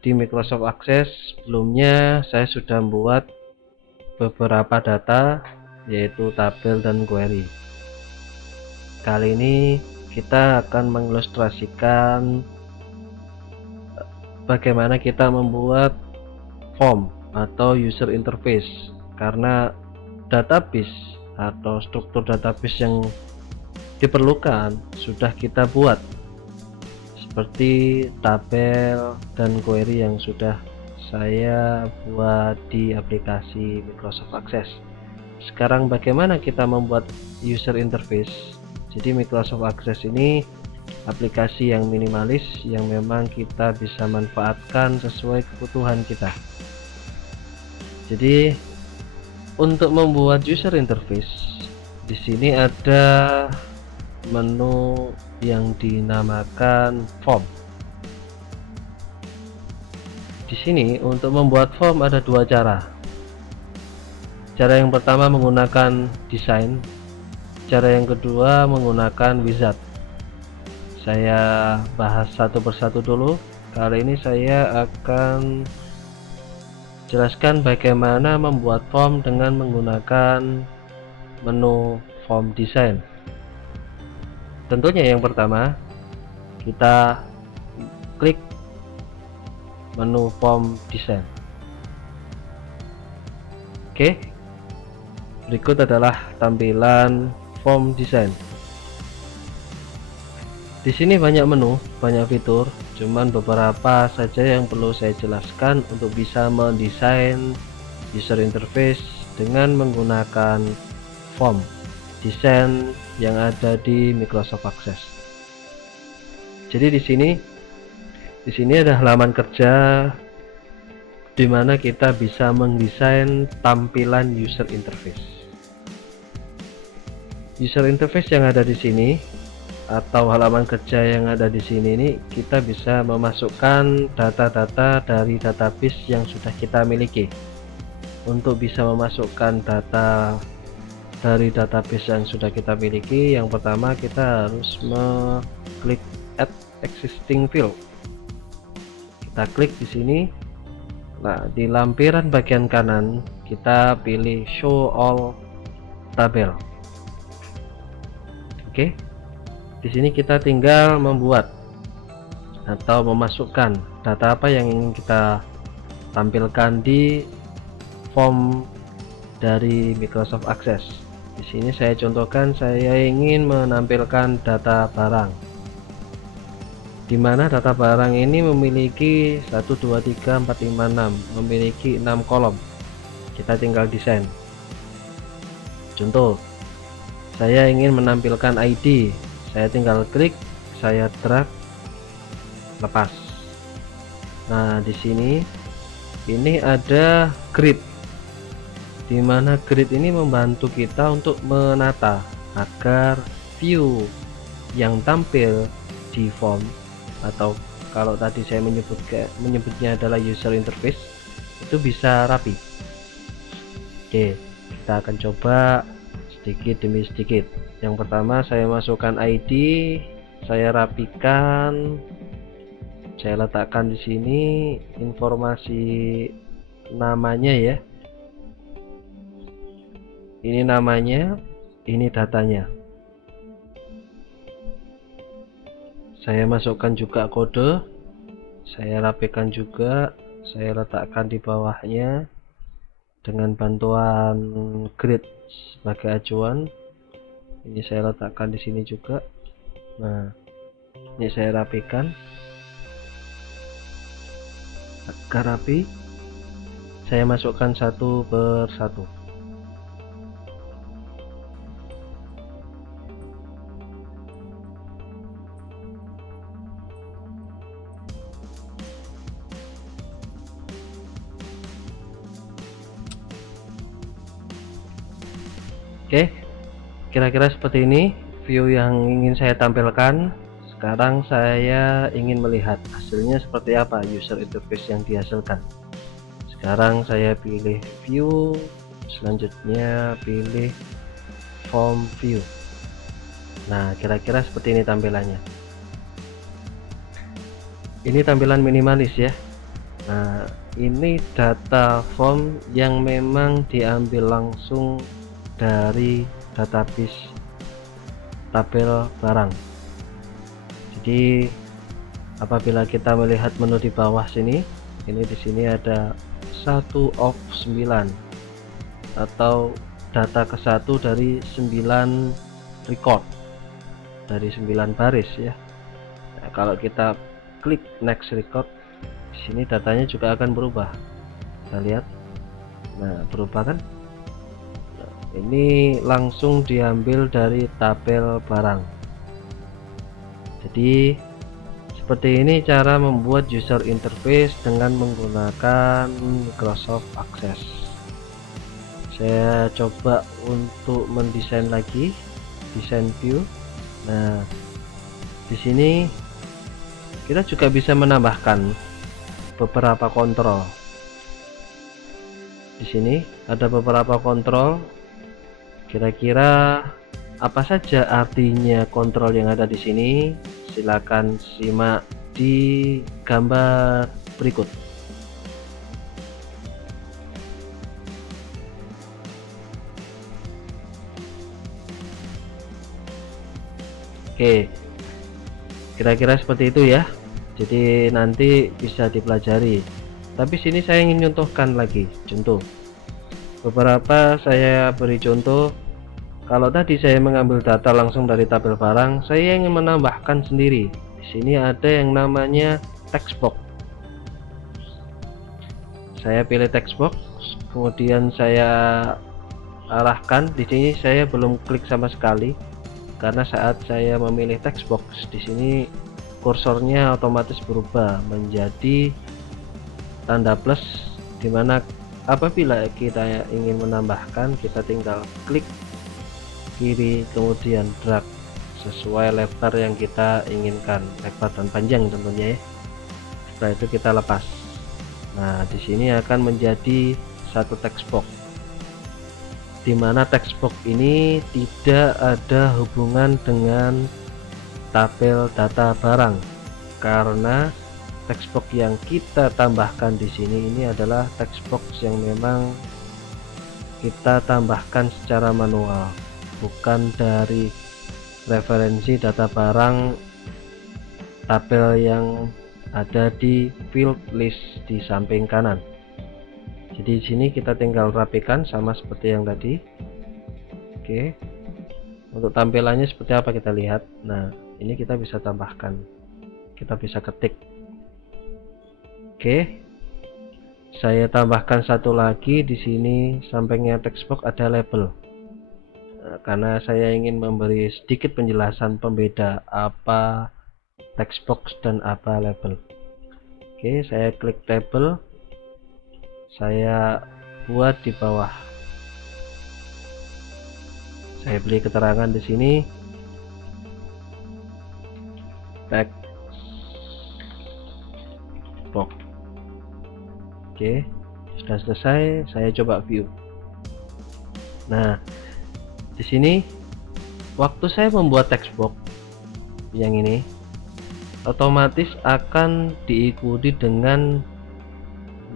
di Microsoft Access sebelumnya saya sudah membuat beberapa data, yaitu tabel dan query. Kali ini kita akan mengilustrasikan bagaimana kita membuat form atau user interface, karena database atau struktur database yang diperlukan sudah kita buat, seperti tabel dan query yang sudah saya buat di aplikasi Microsoft Access. Sekarang bagaimana kita membuat user interface? Jadi Microsoft Access ini aplikasi yang minimalis yang memang kita bisa manfaatkan sesuai kebutuhan kita. Jadi untuk membuat user interface, di sini ada menu yang dinamakan form. Di sini untuk membuat form ada dua cara. Cara yang pertama menggunakan desain, cara yang kedua menggunakan wizard. Saya bahas satu persatu dulu. Kali ini saya akan jelaskan bagaimana membuat form dengan menggunakan menu form design. Tentunya yang pertama kita klik menu form design. Oke, berikut adalah tampilan form design. Di sini banyak menu, banyak fitur, cuman beberapa saja yang perlu saya jelaskan untuk bisa mendesain user interface dengan menggunakan form desain yang ada di Microsoft Access. Jadi di sini ada halaman kerja di mana kita bisa mendesain tampilan user interface. User interface yang ada di sini atau halaman kerja yang ada di sini ini kita bisa memasukkan data-data dari database yang sudah kita miliki. Untuk bisa memasukkan data dari database yang sudah kita miliki, yang pertama kita harus mengklik add existing field. Kita klik di sini. Nah, di lampiran bagian kanan kita pilih show all tabel. Oke. Di sini kita tinggal membuat atau memasukkan data apa yang ingin kita tampilkan di form dari Microsoft Access. Di sini saya contohkan, saya ingin menampilkan data barang, di mana data barang ini memiliki 1 2 3 4 5 6, memiliki 6 kolom. Kita tinggal desain. Contoh, saya ingin menampilkan ID, saya tinggal klik, saya drag, lepas. Nah, di sini ini ada grid, di mana grid ini membantu kita untuk menata agar view yang tampil di form, atau kalau tadi saya menyebutnya adalah user interface, itu bisa rapi. Oke, kita akan coba sedikit demi sedikit. Yang pertama saya masukkan ID, saya rapikan, saya letakkan di sini informasi namanya ya. Ini namanya, ini datanya. Saya masukkan juga kode, saya rapikan juga, saya letakkan di bawahnya dengan bantuan grid sebagai acuan. Ini saya letakkan di sini juga. Nah, ini saya rapikan agar rapi. Saya masukkan satu persatu. Oke, kira-kira seperti ini view yang ingin saya tampilkan. Sekarang saya ingin melihat hasilnya seperti apa user interface yang dihasilkan. Sekarang saya pilih view, selanjutnya pilih form view. Nah, kira-kira seperti ini tampilannya. Ini tampilan minimalis ya. Nah, ini data form yang memang diambil langsung dari database tabel barang. Jadi apabila kita melihat menu di bawah sini, ini di sini ada 1 of 9 atau data ke-1 dari 9 record, dari 9 baris ya. Nah, kalau kita klik next record, di sini datanya juga akan berubah. Kita lihat, nah berubah kan. Nah, ini langsung diambil dari tabel barang. Jadi seperti ini cara membuat user interface dengan menggunakan Microsoft Access. Saya coba untuk mendesain lagi, desain view. Nah, di sini kita juga bisa menambahkan beberapa kontrol. Di sini ada beberapa kontrol. Kira-kira apa saja artinya kontrol yang ada di sini? Silakan simak di gambar berikut. Oke, kira-kira seperti itu ya. Jadi nanti bisa dipelajari. Tapi sini saya ingin contohkan lagi contoh. Beberapa saya beri contoh. Kalau tadi saya mengambil data langsung dari tabel barang, saya ingin menambahkan sendiri. Di sini ada yang namanya text box. Saya pilih text box, kemudian saya arahkan. Di sini saya belum klik sama sekali karena saat saya memilih text box di sini kursornya otomatis berubah menjadi tanda plus, dimana apabila kita ingin menambahkan kita tinggal klik kiri kemudian drag sesuai lebar yang kita inginkan, lebar dan panjang tentunya ya. Setelah itu kita lepas. Nah, di sini akan menjadi satu text box, dimana text box ini tidak ada hubungan dengan tabel data barang karena text box yang kita tambahkan di sini ini adalah text box yang memang kita tambahkan secara manual, bukan dari referensi data barang tabel yang ada di field list di samping kanan. Jadi di sini kita tinggal rapikan sama seperti yang tadi. Oke, untuk tampilannya seperti apa kita lihat. Nah, ini kita bisa tambahkan, kita bisa ketik. Oke, saya tambahkan satu lagi di sini sampingnya text box ada label. Karena saya ingin memberi sedikit penjelasan pembeda apa text box dan apa label. Oke, saya klik label, saya buat di bawah. Saya beri keterangan di sini text box. Oke, sudah selesai. Saya coba view. Nah, di sini waktu saya membuat text box yang ini otomatis akan diikuti dengan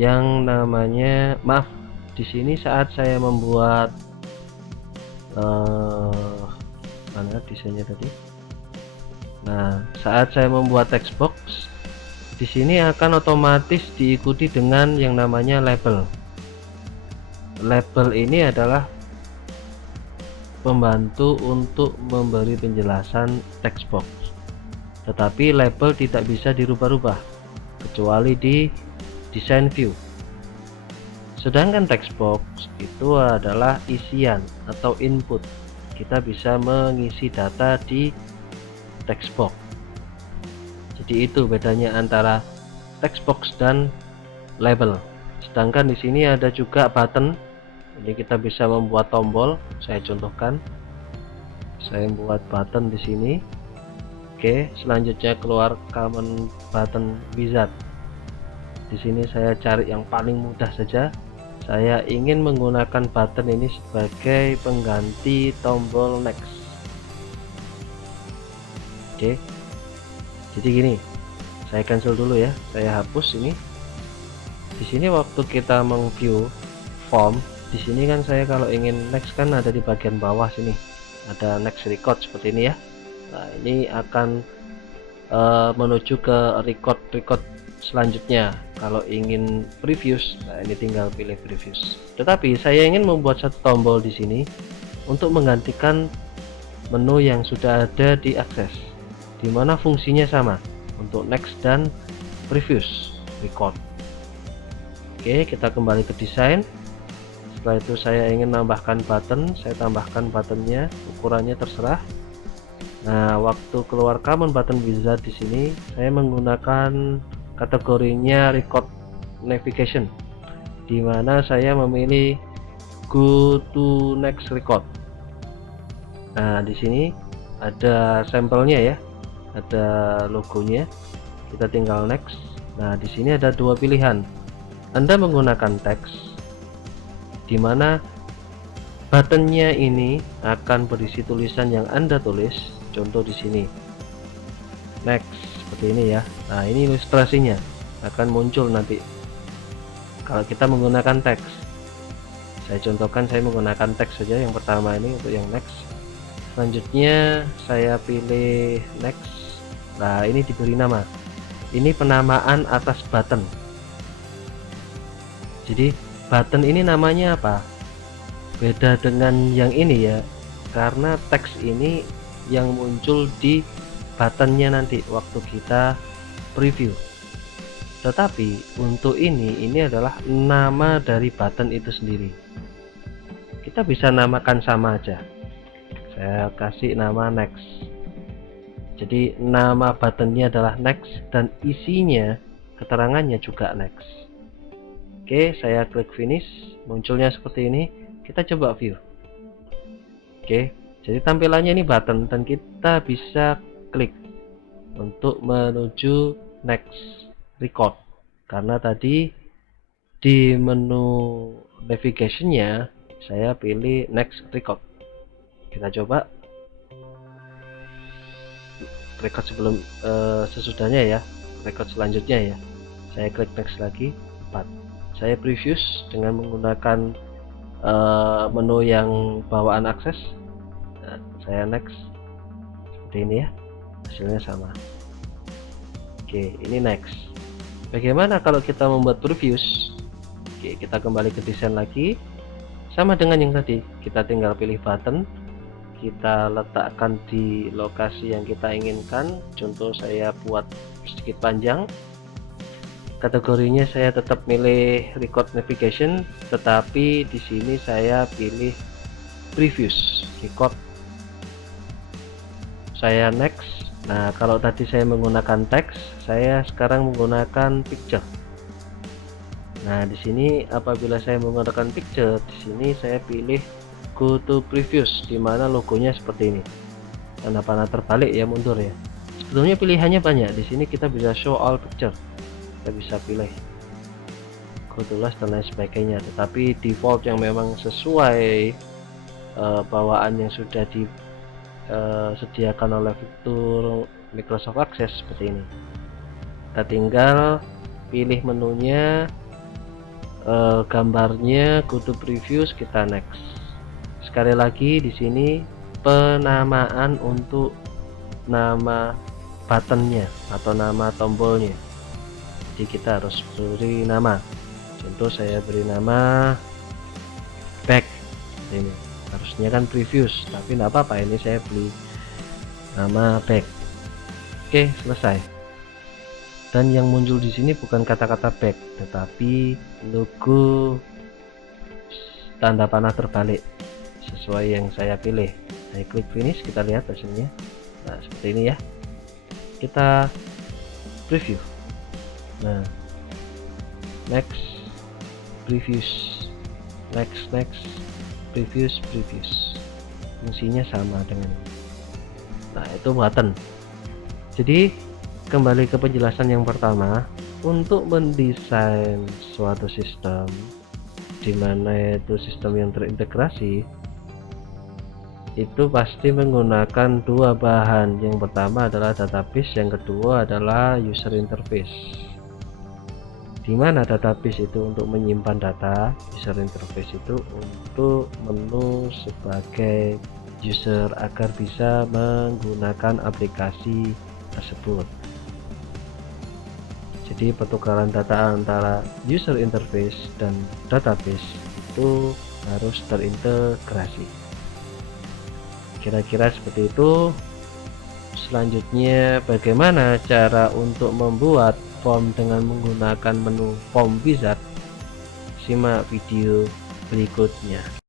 yang namanya, maaf, di sini saat saya membuat mana desainnya tadi. Nah, saat saya membuat text box di sini akan otomatis diikuti dengan yang namanya label. Label ini adalah pembantu untuk memberi penjelasan text box, tetapi label tidak bisa dirubah-rubah kecuali di design view. Sedangkan text box itu adalah isian atau input, kita bisa mengisi data di text box. Jadi itu bedanya antara text box dan label. Sedangkan di sini ada juga button. Ini kita bisa membuat tombol. Saya contohkan. Saya membuat button di sini. Oke, selanjutnya keluar common button wizard. Di sini saya cari yang paling mudah saja. Saya ingin menggunakan button ini sebagai pengganti tombol next. Oke. Jadi gini, saya cancel dulu ya. Saya hapus ini. Di sini waktu kita meng-view form, di sini kan saya kalau ingin next kan ada di bagian bawah sini, ada next record seperti ini ya. Nah, ini akan menuju ke record selanjutnya. Kalau ingin previous, nah ini tinggal pilih previous. Tetapi saya ingin membuat satu tombol di sini untuk menggantikan menu yang sudah ada di akses, dimana fungsinya sama untuk next dan previous record. Oke, kita kembali ke desain. Setelah itu saya ingin menambahkan button, saya tambahkan buttonnya, ukurannya terserah. Nah, waktu keluar common button wizard di sini saya menggunakan kategorinya record navigation, dimana saya memilih go to next record. Nah, di sini ada sampelnya ya, ada logonya. Kita tinggal next. Nah, di sini ada dua pilihan. Anda menggunakan teks, dimana buttonnya ini akan berisi tulisan yang Anda tulis. Contoh di sini next seperti ini ya. Nah, ini ilustrasinya akan muncul nanti kalau kita menggunakan teks. Saya contohkan, saya menggunakan teks saja yang pertama ini untuk yang next. Selanjutnya saya pilih next. Nah, ini diberi nama, ini penamaan atas button. Jadi button ini namanya apa? Beda dengan yang ini ya, karena teks ini yang muncul di buttonnya nanti waktu kita preview. Tetapi untuk ini adalah nama dari button itu sendiri. Kita bisa namakan sama aja. Saya kasih nama next. Jadi nama buttonnya adalah next dan isinya, keterangannya juga next. Oke, saya klik finish, munculnya seperti ini. Kita coba view. Oke, jadi tampilannya ini button dan kita bisa klik untuk menuju next record, karena tadi di menu navigationnya saya pilih next record. Kita coba record sebelum sesudahnya ya, record selanjutnya ya. Saya klik next lagi, 4. Saya previous dengan menggunakan menu yang bawaan akses. Nah, saya next seperti ini ya, hasilnya sama. Oke, ini next. Bagaimana kalau kita membuat previous? Oke, kita kembali ke desain lagi, sama dengan yang tadi. Kita tinggal pilih button, kita letakkan di lokasi yang kita inginkan. Contoh saya buat sedikit panjang, kategorinya saya tetap milih record navigation, tetapi di sini saya pilih previous record. Saya next. Nah, kalau tadi saya menggunakan teks, saya sekarang menggunakan picture. Nah, di sini apabila saya menggunakan picture, di sini saya pilih go to previous, dimana logonya seperti ini. Tanda panah terbalik ya, mundur ya. Sebetulnya pilihannya banyak. Di sini kita bisa show all picture. Kita bisa pilih go to last dan lain sebagainya. Tetapi default yang memang sesuai bawaan yang sudah disediakan oleh fitur Microsoft Access seperti ini. Kita tinggal pilih menunya, gambarnya, go to previous, kita next. Sekali lagi di sini penamaan untuk nama buttonnya atau nama tombolnya. Jadi kita harus beri nama. Contoh saya beri nama back. Ini harusnya kan previous, tapi tidak apa-apa, ini saya beri nama back. Oke, selesai. Dan yang muncul di sini bukan kata-kata back, tetapi logo tanda panah terbalik sesuai yang saya pilih. Saya klik finish, kita lihat hasilnya. Nah, seperti ini ya. Kita preview. Nah, next, previous, next, previous. Fungsinya sama dengan. Nah, itu button. Jadi kembali ke penjelasan yang pertama, untuk mendesain suatu sistem di mana itu sistem yang terintegrasi, itu pasti menggunakan dua bahan. Yang pertama adalah database, yang kedua adalah user interface. di mana database itu untuk menyimpan data, user interface itu untuk menu sebagai user agar bisa menggunakan aplikasi tersebut. Jadi pertukaran data antara user interface dan database itu harus terintegrasi. Kira-kira seperti itu. Selanjutnya, bagaimana cara untuk membuat form dengan menggunakan menu form wizard? Simak video berikutnya.